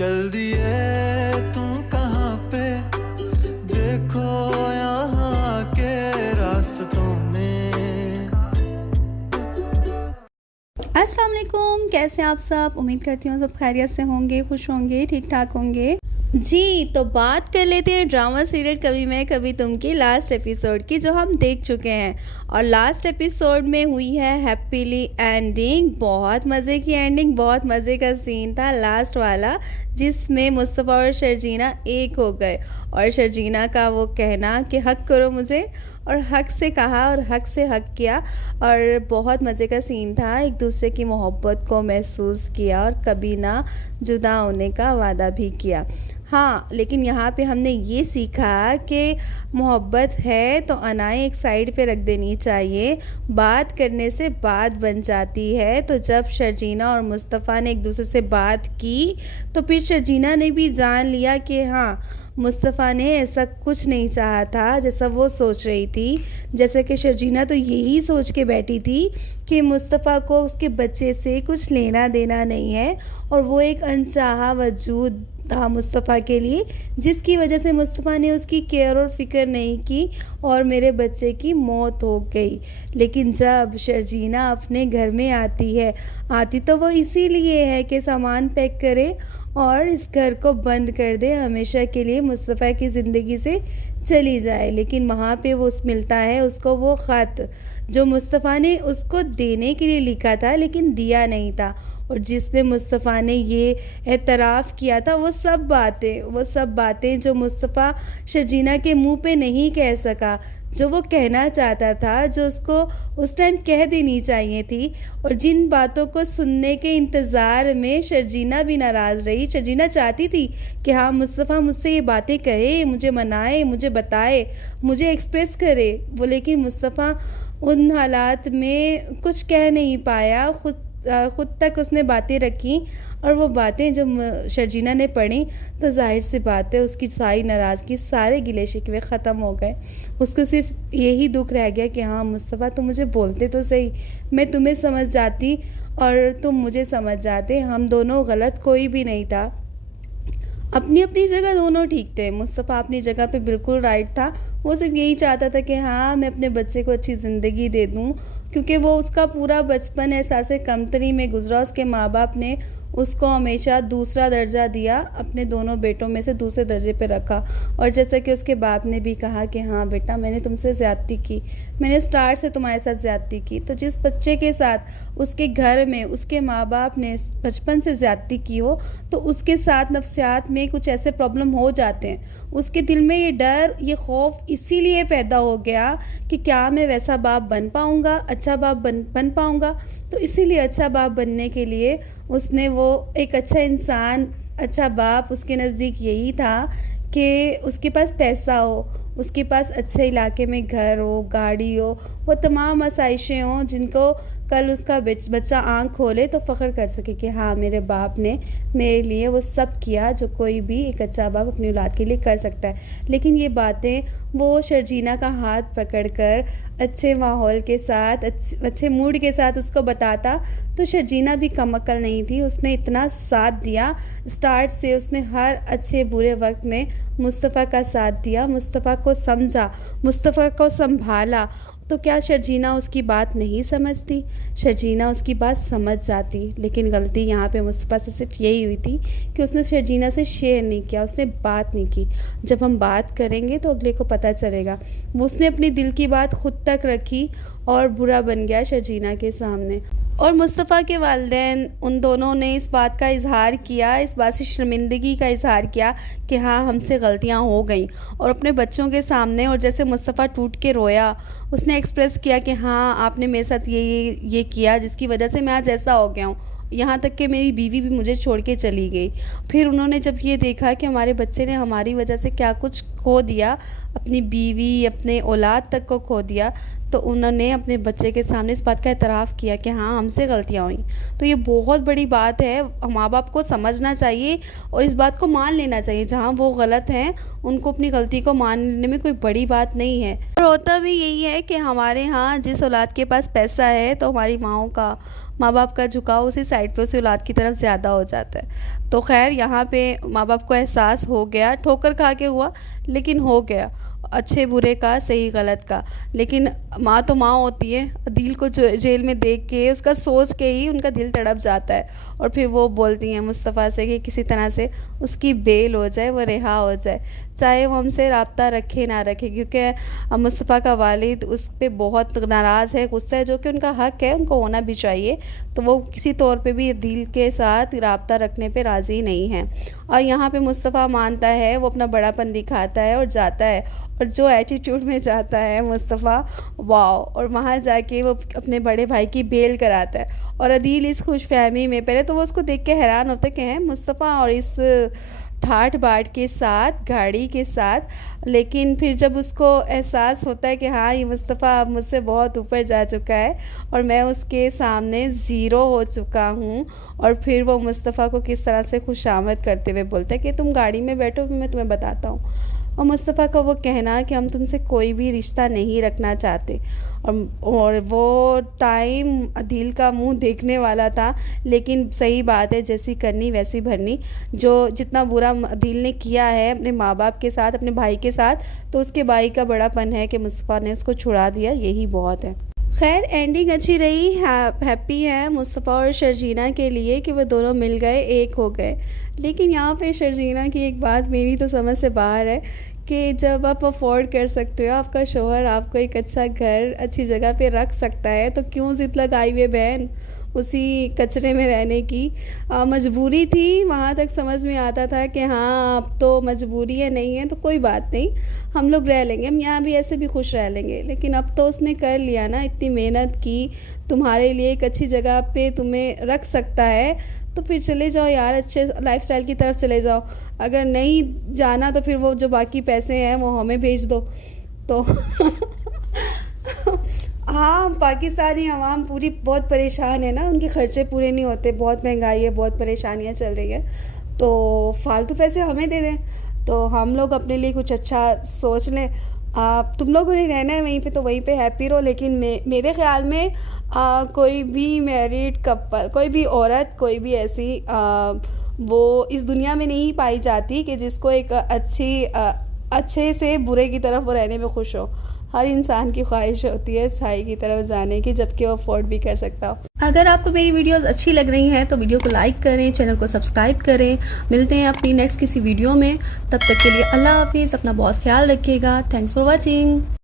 चल दिए तुम कहाँ पे, देखो यहाँ के रास्तों में। अस्सलाम वालेकुम, कैसे आप सब। उम्मीद करती हूँ सब खैरियत से होंगे, खुश होंगे, ठीक ठाक होंगे जी। तो बात कर लेते हैं ड्रामा सीरियल कभी मैं कभी तुम की लास्ट एपिसोड की, जो हम देख चुके हैं। और लास्ट एपिसोड में हुई है हैप्पीली एंडिंग। बहुत मज़े की एंडिंग, बहुत मज़े का सीन था लास्ट वाला, जिसमें मुस्तफ़ा और शर्जीना एक हो गए। और शर्जीना का वो कहना कि हक करो मुझे, और हक से कहा और हक से हक किया। और बहुत मज़े का सीन था, एक दूसरे की मोहब्बत को महसूस किया और कभी ना जुदा होने का वादा भी किया। हाँ, लेकिन यहाँ पे हमने ये सीखा कि मोहब्बत है तो अनाएं एक साइड पे रख देनी चाहिए। बात करने से बात बन जाती है। तो जब शर्जीना और मुस्तफ़ा ने एक दूसरे से बात की, तो फिर शर्जीना ने भी जान लिया कि हाँ, मुस्तफ़ा ने ऐसा कुछ नहीं चाहा था जैसा वो सोच रही थी। जैसे कि शर्जीना तो यही सोच के बैठी थी कि मुस्तफ़ा को उसके बच्चे से कुछ लेना देना नहीं है, और वो एक अनचाहा वजूद था मुस्तफ़ा के लिए, जिसकी वजह से मुस्तफ़ा ने उसकी केयर और फ़िक्र नहीं की और मेरे बच्चे की मौत हो गई। लेकिन जब शर्जीना अपने घर में आती तो वो इसीलिए है कि सामान पैक करे और इस घर को बंद कर दे, हमेशा के लिए मुस्तफ़ा की ज़िंदगी से चली जाए। लेकिन वहाँ पे वो मिलता है उसको वो ख़त जो मुस्तफ़ा ने उसको देने के लिए लिखा था लेकिन दिया नहीं था, और जिसमें मुस्तफ़ा ने ये एतराफ़ किया था वो सब बातें जो मुस्तफ़ा शर्जीना के मुंह पे नहीं कह सका, जो वो कहना चाहता था, जो उसको उस टाइम कह देनी चाहिए थी। और जिन बातों को सुनने के इंतज़ार में शर्जीना भी नाराज़ रही। शर्जीना चाहती थी कि हाँ, मुस्तफ़ा मुझसे ये बातें कहे, मुझे मनाए, मुझे बताए, मुझे एक्सप्रेस करे वो। लेकिन मुस्तफ़ा उन हालात में कुछ कह नहीं पाया, खुद तक उसने बातें रखी। और वो बातें जब शर्जीना ने पढ़ी तो जाहिर सी बात है उसकी सारी नाराज़गी, सारे गिले शिकवे ख़त्म हो गए। उसको सिर्फ यही दुख रह गया कि हाँ मुस्तफ़ा, तुम मुझे बोलते तो सही, मैं तुम्हें समझ जाती और तुम मुझे समझ जाते। हम दोनों गलत कोई भी नहीं था, अपनी अपनी जगह दोनों ठीक थे। मुस्तफ़ा अपनी जगह पे बिल्कुल राइट था। वो सिर्फ यही चाहता था कि हाँ, मैं अपने बच्चे को अच्छी ज़िंदगी दे दूँ, क्योंकि वो उसका पूरा बचपन एहसास कमतरी में गुजरा। उसके माँ बाप ने उसको हमेशा दूसरा दर्जा दिया, अपने दोनों बेटों में से दूसरे दर्जे पे रखा। और जैसा कि उसके बाप ने भी कहा कि हाँ बेटा, मैंने तुमसे ज़्यादती की, मैंने स्टार्ट से तुम्हारे साथ ज़्यादती की। तो जिस बच्चे के साथ उसके घर में उसके माँ बाप ने बचपन से ज़्यादती की हो, तो उसके साथ नफ्सियात में कुछ ऐसे प्रॉब्लम हो जाते हैं। उसके दिल में ये डर, ये खौफ इसीलिए पैदा हो गया कि क्या मैं वैसा बाप बन पाऊँगा, अच्छा बाप बन पाऊँगा। तो इसीलिए अच्छा बाप बनने के लिए उसने वो एक अच्छा इंसान, अच्छा बाप उसके नज़दीक यही था कि उसके पास पैसा हो, उसके पास अच्छे इलाके में घर हो, गाड़ी हो, वो तमाम आसाइशें हों जिनको कल उसका बच्चा आँख खोले तो फ़ख्र कर सके कि हाँ, मेरे बाप ने मेरे लिए वो सब किया जो कोई भी एक अच्छा बाप अपनी औलाद के लिए कर सकता है। लेकिन ये बातें वो शर्जीना का हाथ पकड़कर अच्छे माहौल के साथ, अच्छे मूड के साथ उसको बताता, तो शर्जीना भी कम अक्ल नहीं थी। उसने इतना साथ दिया स्टार्ट से, उसने हर अच्छे बुरे वक्त में मुस्तफ़ा का साथ दिया, मुस्तफ़ा को समझा, मुस्तफ़ा को संभाला। तो क्या शर्जीना उसकी बात नहीं समझती? शर्जीना उसकी बात समझ जाती। लेकिन गलती यहाँ पे मुस्तफ़ा से सिर्फ यही हुई थी कि उसने शर्जीना से शेयर नहीं किया, उसने बात नहीं की। जब हम बात करेंगे तो अगले को पता चलेगा। वो उसने अपनी दिल की बात खुद तक रखी और बुरा बन गया शर्जीना के सामने। और मुस्तफ़ा के वालिदैन उन दोनों ने इस बात का इज़हार किया, इस बात से शर्मिंदगी का इज़हार किया कि हाँ, हमसे गलतियाँ हो गई। और अपने बच्चों के सामने, और जैसे मुस्तफ़ा टूट के रोया, उसने एक्सप्रेस किया कि हाँ, आपने मेरे साथ ये किया जिसकी वजह से मैं आज ऐसा हो गया हूँ। यहाँ तक कि मेरी बीवी भी मुझे छोड़ के चली गई। फिर उन्होंने जब ये देखा कि हमारे बच्चे ने हमारी वजह से क्या कुछ खो दिया, अपनी बीवी, अपने औलाद तक को खो दिया, तो उन्होंने अपने बच्चे के सामने इस बात का एतराफ़ किया कि हाँ, हमसे गलतियाँ हुई। तो ये बहुत बड़ी बात है, माँ बाप को समझना चाहिए और इस बात को मान लेना चाहिए। जहाँ वो गलत हैं उनको अपनी गलती को मान लेने में कोई बड़ी बात नहीं है। और होता भी यही है कि हमारे यहाँ जिस औलाद के पास पैसा है तो हमारी माँओं का माँ बाप का झुकाव उसी साइड पे उसी औलाद की तरफ ज़्यादा हो जाता है। तो खैर यहाँ पे माँ बाप को एहसास हो गया, ठोकर खा के हुआ लेकिन हो गया, अच्छे बुरे का, सही गलत का। लेकिन माँ तो माँ होती है, अदील को जेल में देख के, उसका सोच के ही उनका दिल तड़प जाता है और फिर वो बोलती हैं मुस्तफ़ा से कि किसी तरह से उसकी बेल हो जाए, वो रिहा हो जाए, चाहे वो हमसे रब्ता रखे ना रखे, क्योंकि मुस्तफ़ा का वालिद उस पर बहुत नाराज़ है, गुस्सा है, जो कि उनका हक़ है, उनको होना भी चाहिए। तो वो किसी तौर पे भी अदील के साथ रब्ता रखने पे राज़ी नहीं है। और यहाँ पे मुस्तफ़ा मानता है, वो अपना बड़ापन दिखाता है और जाता है, और जो एटीट्यूड में जाता है मुस्तफ़ा, वाओ। और वहाँ जाके वो अपने बड़े भाई की बेल कराता है और अदील इस खुशफहमी में, पहले तो वो उसको देख के हैरान होता है कि हैं मुस्तफ़ा और इस ठाठ बाट के साथ, गाड़ी के साथ, लेकिन फिर जब उसको एहसास होता है कि हाँ ये मुस्तफ़ा अब मुझसे बहुत ऊपर जा चुका है और मैं उसके सामने ज़ीरो हो चुका हूँ, और फिर वो मुस्तफ़ा को किस तरह से खुशामद करते हुए बोलता है कि तुम गाड़ी में बैठो, मैं तुम्हें बताता हूँ। और मुस्तफ़ा का वो कहना कि हम तुमसे कोई भी रिश्ता नहीं रखना चाहते, और वो टाइम अदील का मुंह देखने वाला था। लेकिन सही बात है, जैसी करनी वैसी भरनी। जो जितना बुरा अदील ने किया है अपने माँ बाप के साथ, अपने भाई के साथ, तो उसके भाई का बड़ापन है कि मुस्तफ़ा ने उसको छुड़ा दिया, यही बहुत है। खैर एंडिंग अच्छी रही, हैप्पी है मुस्तफ़ा और शर्जीना के लिए कि वो दोनों मिल गए, एक हो गए। लेकिन यहाँ पे शर्जीना की एक बात मेरी तो समझ से बाहर है कि जब आप अफोर्ड कर सकते हो, आपका शौहर आपको एक अच्छा घर, अच्छी जगह पे रख सकता है, तो क्यों ज़िद लगाई हुई बहन उसी कचरे में रहने की। मजबूरी थी, वहाँ तक समझ में आता था कि हाँ अब तो मजबूरी है, नहीं है तो कोई बात नहीं, हम लोग रह लेंगे, हम यहाँ भी ऐसे भी खुश रह लेंगे। लेकिन अब तो उसने कर लिया ना, इतनी मेहनत की, तुम्हारे लिए एक अच्छी जगह पे तुम्हें रख सकता है, तो फिर चले जाओ यार, अच्छे लाइफस्टाइल की तरफ चले जाओ। अगर नहीं जाना तो फिर वो जो बाकी पैसे हैं वो हमें भेज दो। तो हाँ, पाकिस्तानी आवाम पूरी बहुत परेशान है ना, उनके खर्चे पूरे नहीं होते, बहुत महंगाई है, बहुत परेशानियाँ चल रही है, तो फालतू पैसे हमें दे दें, तो हम लोग अपने लिए कुछ अच्छा सोच लें। तुम लोगों ने रहना है वहीं पे तो वहीं पे हैप्पी रहो। लेकिन मेरे ख़्याल में कोई भी मैरिड कपल, कोई भी औरत, कोई भी ऐसी वो इस दुनिया में नहीं पाई जाती कि जिसको एक अच्छे से बुरे की तरफ वो रहने में खुश हो। हर इंसान की ख्वाहिश होती है अच्छाई की तरफ जाने की, जबकि वो अफोर्ड भी कर सकता हो। अगर आपको मेरी वीडियोस अच्छी लग रही हैं तो वीडियो को लाइक करें, चैनल को सब्सक्राइब करें। मिलते हैं अपनी नेक्स्ट किसी वीडियो में, तब तक के लिए अल्लाह हाफिज़, अपना बहुत ख्याल रखिएगा। Thanks for watching.